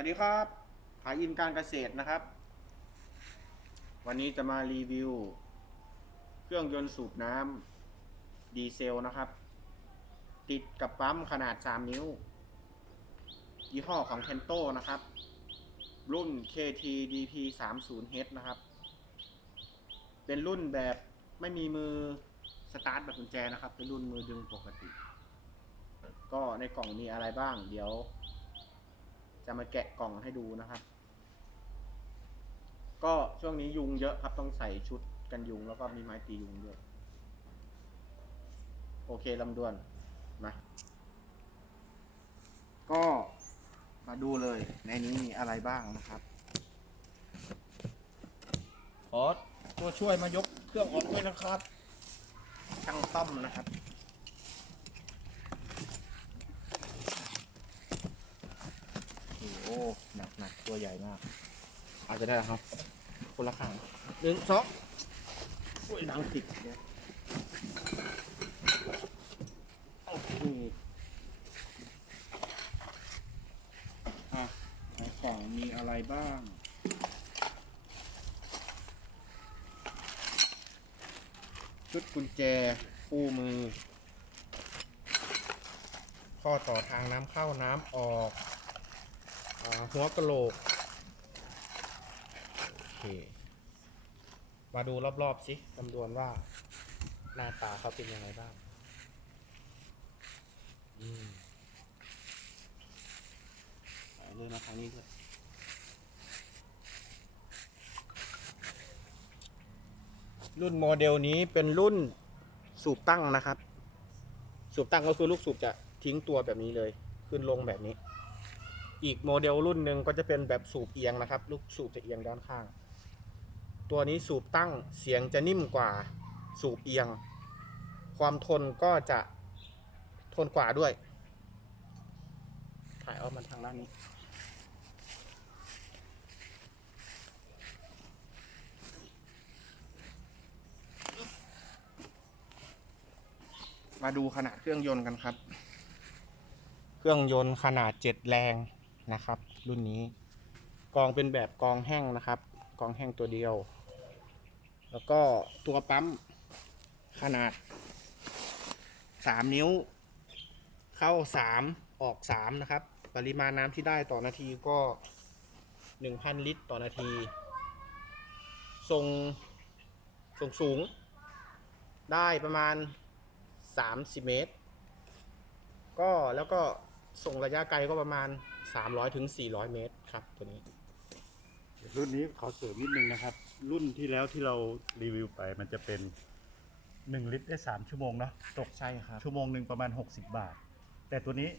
วัสดีครับ ขายอินการเกษตรนะครับ วันนี้จะมารีวิว เครื่องยนต์สูบน้ำดีเซลนะครับ ติดกับปั๊มขนาด 3 นิ้ว ยี่ห้อของ t e n t o นะครับ รุ่น KT DP 3 0 H นะครับ เป็นรุ่นแบบไม่มีมือสตาร์ทแบบกุญแจนะครับ เป็นรุ่นมือดึงปกติ ก็ในกล่องมีอะไรบ้างเดี๋ยว จะมาแกะกล่องให้ดูนะครับ ก็ช่วงนี้ยุงเยอะครับต้องใส่ชุดกันยุงแล้วก็มีไม้ตียุงด้วย โอเคลำดวนมาก็มาดูเลยในนี้มีอะไรบ้างนะครับขอตัวช่วยมายกเครื่องออกด้วยนะครับช่างต้อมนะครับ อ้หนักหนักตัวใหญ่มาก อาจจะได้แล้วครับ คนละข้างหนึ่งสองโอ้ยหนังติดเนี่ยโอเคอะในกล่องมีอะไรบ้าง ชุดกุญแจคู่มือ ข้อต่อทางน้ำเข้าน้ำออก หัวกะโหลก โอเค มาดูรอบๆสิจำนวนว่า หน้าตาเขาเป็นยังไงบ้าง อืมเลยมาทางนี้ด้วยรุ่นโมเดลนี้เป็นรุ่นสูบตั้งนะครับ สูบตั้งก็คือลูกสูบจะทิ้งตัวแบบนี้เลย ขึ้นลงแบบนี้ อีกโมเดลรุ่นหนึ่งก็จะเป็นแบบสูบเอียงนะครับ ลูกสูบจะเอียงด้านข้าง ตัวนี้สูบตั้งเสียงจะนิ่มกว่าสูบเอียง ความทนก็จะทนกว่าด้วย ถ่ายออกมาทางด้านนี้ มาดูขนาดเครื่องยนต์กันครับ เครื่องยนต์ขนาด7แรง นะครับ รุ่นนี้ กองเป็นแบบกองแห้งนะครับ กองแห้งตัวเดียว แล้วก็ตัวปั๊มขนาด 3 นิ้ว เข้า 3 ออก 3 นะครับ ปริมาณน้ำที่ได้ต่อนาทีก็ 1,000 ลิตรต่อนาทีทรงทรงสูง ได้ประมาณ 30 เมตร ก็แล้วก็ส่งระยะไกลก็ประมาณ 300ถึง400 เมตรครับตัวนี้ รุ่นนี้ขอเสริมนิดนึงนะครับ รุ่นที่แล้วที่เรารีวิวไปมันจะเป็น 1 ลิตรได้ 3 ชั่วโมงเนาะตกใช่ครับ ชั่วโมงหนึ่งประมาณ 60 บาท แต่ตัวนี้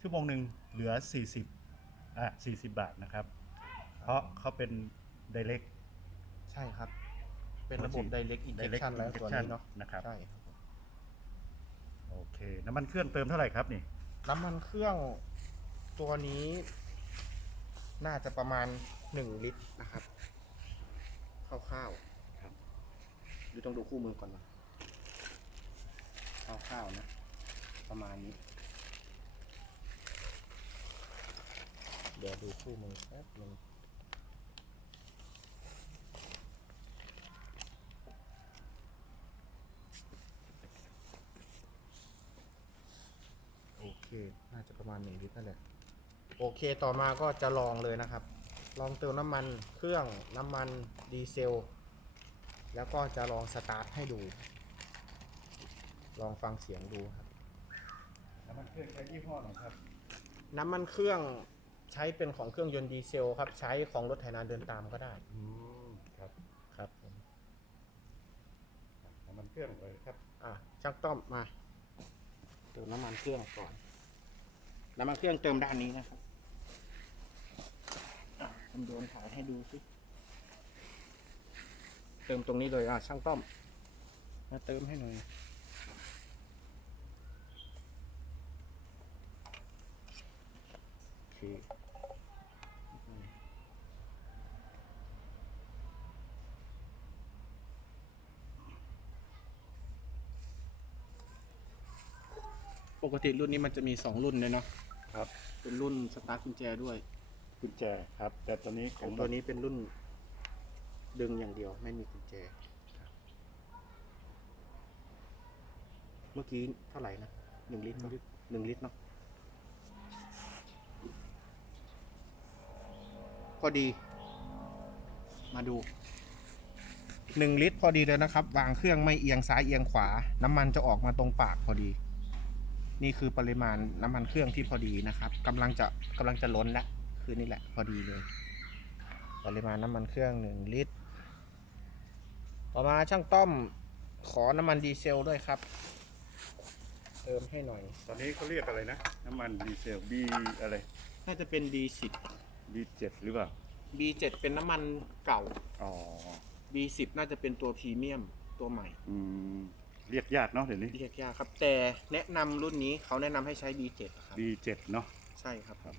ชั่วโมงหนึ่งเหลือ 40อะ40 บาทนะครับ เพราะเขาเป็น direct ใช่ครับ เป็นระบบ Direct direct injection แล้วตัวนี้เนาะนะครับใช่ครับผมโอเค น้ำมันเครื่องเติมเท่าไหร่ครับนี่น้ำมันเครื่อง ตัวนี้น่าจะประมาณ1ลิตรนะครับคร่าวๆครับดูต้องดูคู่มือก่อนนะคร่าวๆนะ ประมาณนี้ เดี๋ยวดูคู่มือแป๊บหนึงโอเค น่าจะประมาณหนึ่งลิตรนั่นแหละ โอเคต่อมาก็จะลองเลยนะครับ ลองเติมน้ำมันเครื่องน้ำมันดีเซล แล้วก็จะลองสตาร์ทให้ดู ลองฟังเสียงดูครับ น้ำมันเครื่องใช้ยี่ห้อไหนครับ น้ำมันเครื่องใช้เป็นของเครื่องยนต์ดีเซลครับ ใช้ของรถไถนาเดินตามก็ได้อืมครับครับผมน้ำมันเครื่องเลยครับ อะช่างต้อมมาเติมน้ำมันเครื่องก่อน น้ำมันเครื่องเติมด้านนี้นะครับผมโดนถ่ายให้ดูสิ เติมตรงนี้เลยอะช่างต้อม มาเติมให้หน่อย ปกติรุ่นนี้มันจะมีสองรุ่นเลยเนาะครับ เป็นรุ่นสตาร์ทกุญแจด้วยกุญแจครับ แต่ตัวนี้ของตัวนี้เป็นรุ่น ดึงอย่างเดียวไม่มีกุญแจเมื่อกี้เท่าไหร่นะหนึ่งลิตรเนอะหนึ่งลิตรเนาะพอดี มาดูหนึ่งลิตรพอดีเลยนะครับ วางเครื่องไม่เอียงซ้ายเอียงขวา น้ำมันจะออกมาตรงปากพอดี นี่คือปริมาณน้ำมันเครื่องที่พอดีนะครับกำลังจะกำลังจะล้นแล้วคือนี่แหละพอดีเลย ปริมาณน้ำมันเครื่องหนึ่งลิตร ต่อมาช่างต้อมขอน้ำมันดีเซลด้วยครับ เติมให้หน่อย ตอนนี้เขาเรียกอะไรนะ น้ำมันดีเซล B อะไร น่าจะเป็น B10 B7 หรือเปล่า B7 เป็นน้ำมันเก่า อ๋อ B10 น่าจะเป็นตัวพรีเมียมตัวใหม่ อืม เรียกยากเนาะเดี๋ยวนี้ เรียกยากครับ แต่แนะนำรุ่นนี้เขาแนะนำให้ใช้ B7 ครับ B7 เนาะ ใช่ครับ ครับ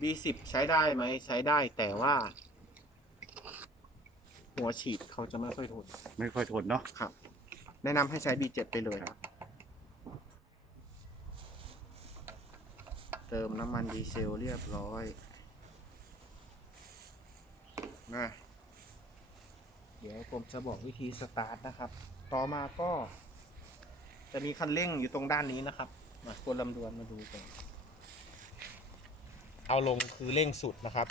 B10 ใช้ได้ไหม ใช้ได้แต่ว่า หัวฉีดเขาจะไม่ค่อยทนไม่ค่อยทนเนาะ ครับ แนะนำให้ใช้ B7 ไปเลยครับ เติมน้ำมันดีเซลเรียบร้อยนะเดี๋ยวผมจะบอกวิธีสตาร์ทนะครับ ต่อมาก็ จะมีคันเร่งอยู่ตรงด้านนี้นะครับ มาตัวลำดวนมาดูกันเอาลงคือเร่งสุดนะครับ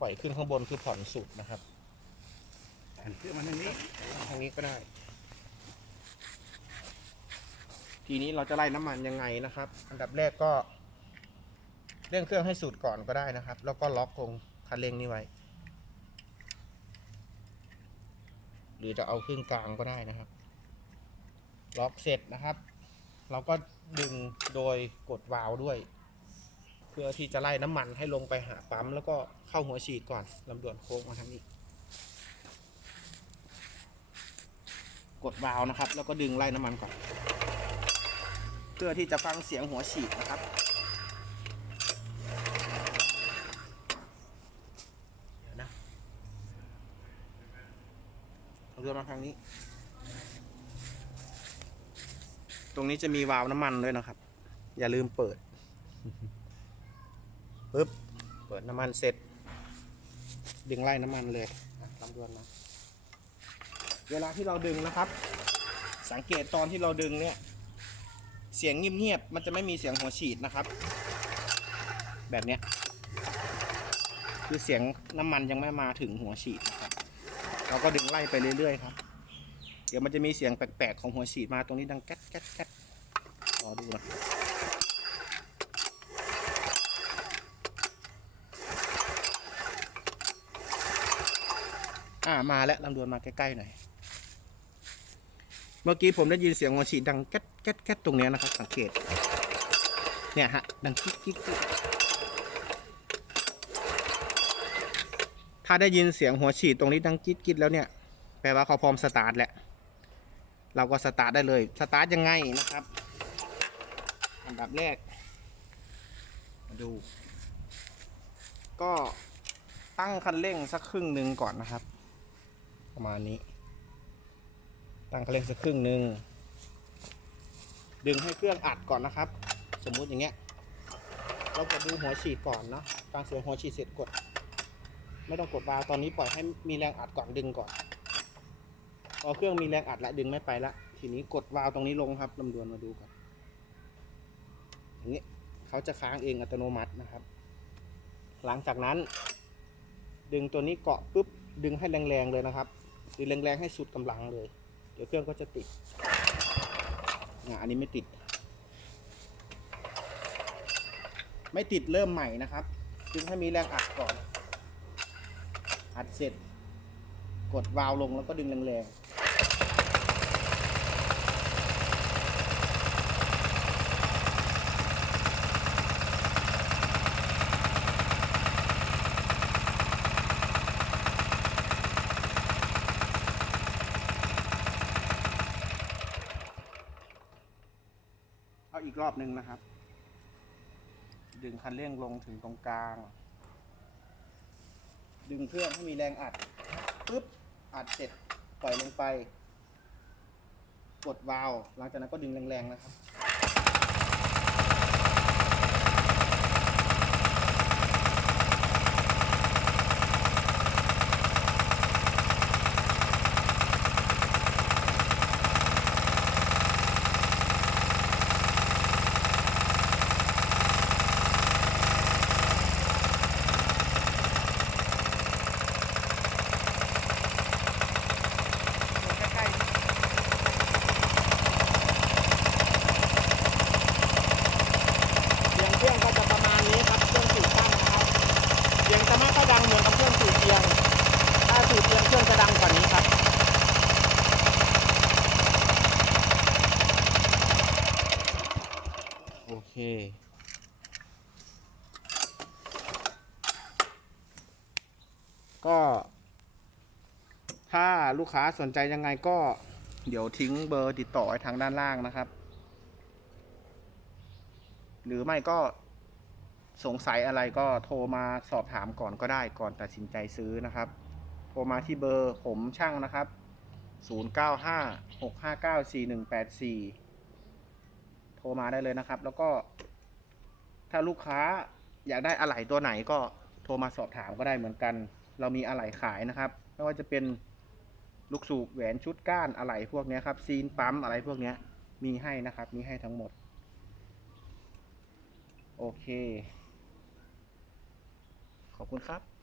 ปล่อยขึ้นข้างบนคือผ่อนสุดนะครับหันเครื่องมาทางนี้ทางนี้ก็ได้ ทีนี้เราจะไล่น้ำมันยังไงนะครับ อันดับแรกก็เร่งเครื่องให้สุดก่อนก็ได้นะครับ แล้วก็ล็อกตรงคันเร่งนี้ไว้ หรือจะเอาครึ่งกลางก็ได้นะครับ ล็อกเสร็จนะครับ เราก็ดึงโดยกดวาล์วด้วย เพื่อที่จะไล่น้ำมันให้ลงไปหาปั๊ม แล้วก็เข้าหัวฉีดก่อนลำดวนโค้งมาทางนี้ กดวาล์วนะครับ แล้วก็ดึงไล่น้ำมันก่อน เพื่อที่จะฟังเสียงหัวฉีดนะครับเดี๋ยวนะเอาเรือมาทางนี้ ตรงนี้จะมีวาล์วน้ำมันด้วยนะครับ อย่าลืมเปิดปึ๊บเปิดน้ำมันเสร็จ ดึงไล่น้ำมันเลยลำดวนมาเวลาที่เราดึงนะครับ สังเกตตอนที่เราดึงเนี่ย เสียงเงียบๆมันจะไม่มีเสียงหัวฉีดนะครับ แบบเนี้ยคือเสียงน้ำมันยังไม่มาถึงหัวฉีดนะครับเราก็ดึงไล่ไปเรื่อยๆครับ เดี๋ยวมันจะมีเสียงแปลกๆของหัวฉีดมาตรงนี้ดังแก๊ดแก๊ดแก๊ดรอดูนะอ่ามาแล้วลำดวนมาใกล้ๆหน่อย เมื่อกี้ผมได้ยินเสียงหัวฉีดดังแก๊ดแก๊ดแก๊ดตรงนี้นะครับ สังเกต เนี่ยฮะ ดังกิ๊กกิ๊กกิ๊กถ้าได้ยินเสียงหัวฉีดตรงนี้ดังกิ๊ดกิ๊ดแล้วเนี่ย แปลว่าเขาพร้อมสตาร์ทแล้ว เราก็สตาร์ทได้เลย สตาร์ทยังไงนะครับ อันดับแรก มาดู ก็ตั้งคันเร่งสักครึ่งหนึ่งก่อนนะครับ ประมาณนี้ ตั้งคันเร่งสักครึ่งหนึ่งดึงให้เครื่องอัดก่อนนะครับ สมมุติอย่างเงี้ย เรากดดูหัวฉีดก่อนเนาะฟังเสียงหัวฉีดเสร็จกด ไม่ต้องกดวาล์วตอนนี้ปล่อยให้มีแรงอัดก่อนดึงก่อน อเครื่องมีแรงอัดและดึงไม่ไปละทีนี้กดวาล์วตรงนี้ลงครับลำดวนมาดูกันอย่างนี้เขาจะค้างเองอัตโนมัตินะครับ หลังจากนั้น ดึงตัวนี้เกาะปุ๊บดึงให้แรงๆเลยนะครับดึงแรงๆให้สุดกำลังเลย เดี๋ยวเครื่องก็จะติดอ่อันนี้ไม่ติด ไม่ติดเริ่มใหม่นะครับ ดึงให้มีแรงอัดก่อน อัดเสร็จ กดวาล์วลงแล้วก็ดึงแรงๆ เอบหนึ่งนะครับ ดึงคันเร่งลงถึงตรงกลาง ดึงเครื่องให้มีแรงอัดปึ๊บอัดเสร็จปล่อยลงไป กดวาล์วหลังจากนั้นก็ดึงแรงๆนะครับ ถ้าลูกค้าสนใจยังไงก็เดี๋ยวทิ้งเบอร์ติดต่อไว้ทางด้านล่างนะครับ หรือไม่ก็สงสัยอะไรก็โทรมาสอบถามก่อนก็ได้ก่อนตัดสินใจซื้อนะครับ โทรมาที่เบอร์ผมช่างนะครับ 0956594184 โทรมาได้เลยนะครับ แล้วก็ ถ้าลูกค้าอยากได้อะไหล่ตัวไหนก็โทรมาสอบถามก็ได้เหมือนกัน เรามีอะไหล่ขายนะครับ ไม่ว่าจะเป็น ลูกสูบแหวนชุดก้านอะไหล่พวกนี้ครับ ซีนปั๊มอะไรพวกนี้มีให้นะครับ มีให้ทั้งหมด โอเค ขอบคุณครับ